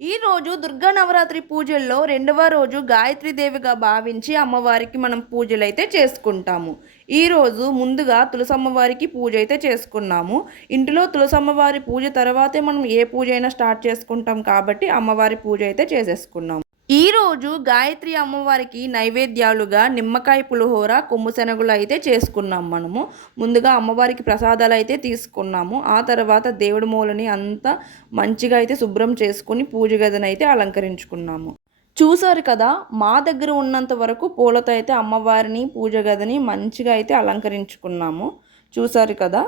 ఈరోజు దుర్గా నవరాత్రి పూజల్లో రెండవ రోజు గాయత్రీదేవిగా భావించి అమ్మవారికి మనం పూజలైతే చేసుకుంటాము. ఈరోజు ముందుగా తులసమ్మవారికి పూజ అయితే చేసుకున్నాము. ఇంటిలో తులసమ్మవారి పూజ తర్వాతే మనం ఏ పూజ అయినా స్టార్ట్ చేసుకుంటాం కాబట్టి అమ్మవారి పూజ అయితే చేసేసుకున్నాము. ఈరోజు గాయత్రి అమ్మవారికి నైవేద్యాలుగా నిమ్మకాయ పులిహోర కొమ్ము శనగలు అయితే చేసుకున్నాం. మనము ముందుగా అమ్మవారికి ప్రసాదాలు అయితే తీసుకున్నాము. ఆ తర్వాత దేవుడి మూలని అంతా మంచిగా అయితే శుభ్రం చేసుకుని పూజ గదిని అయితే అలంకరించుకున్నాము. చూసారు కదా, మా దగ్గర ఉన్నంత వరకు పూలతో అయితే అమ్మవారిని పూజ గదిని మంచిగా అయితే అలంకరించుకున్నాము. చూసారు కదా,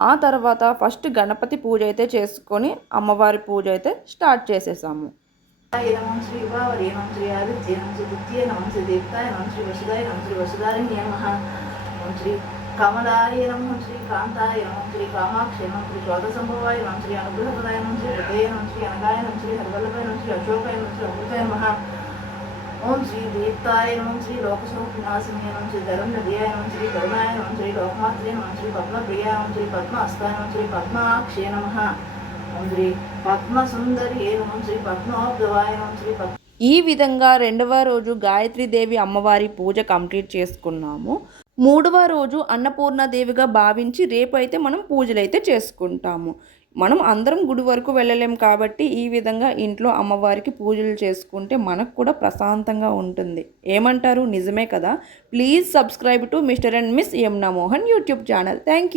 ఆ తర్వాత ఫస్ట్ గణపతి పూజ అయితే చేసుకొని అమ్మవారి పూజ అయితే స్టార్ట్ చేసేసాము. నమః శ్రీ విభావరి నమః శ్రీ ఆదిత్య నమః శ్రీ ద్వితీయ నమః శ్రీ దేవతాయ నమః శ్రీ వసుదాయ నమః శ్రీ వసుదారిణ్యై నమః ఓం శ్రీ కమలాయ నమః శ్రీ కాంతాయ నమః శ్రీ కామాక్షి నమః శ్రీ జ్యోతసంభవాయ నమః శ్రీ అనుగ్రహప్రదాయ నమః శ్రీ హృదయ నమః శ్రీ అనగాయ నమః శ్రీ హరివల్లభాయ నమః శ్రీ అశోకాయ నమః శ్రీ అమృతాయ నమః ఓం శ్రీ దీప్తాయ నమః శ్రీ లోకశోకనాశిన్యై నమః శ్రీ ధర్మనదియాయ నమః శ్రీ కరుణాయ నమః శ్రీ లోకమాత్రే నమః శ్రీ పద్మప్రియాయ నమః శ్రీ పద్మహస్తాయ నమః శ్రీ పద్మాక్షే నమః ఈ విధంగా రెండవ రోజు గాయత్రీదేవి అమ్మవారి పూజ కంప్లీట్ చేసుకున్నాము. మూడవ రోజు అన్నపూర్ణాదేవిగా భావించి రేపు అయితే మనం పూజలు అయితే చేసుకుంటాము. మనం అందరం గుడి వరకు వెళ్ళలేం కాబట్టి ఈ విధంగా ఇంట్లో అమ్మవారికి పూజలు చేసుకుంటే మనకు కూడా ప్రశాంతంగా ఉంటుంది. ఏమంటారు? నిజమే కదా. Please subscribe to mister and miss Yamuna Mohan YouTube channel. Thank you.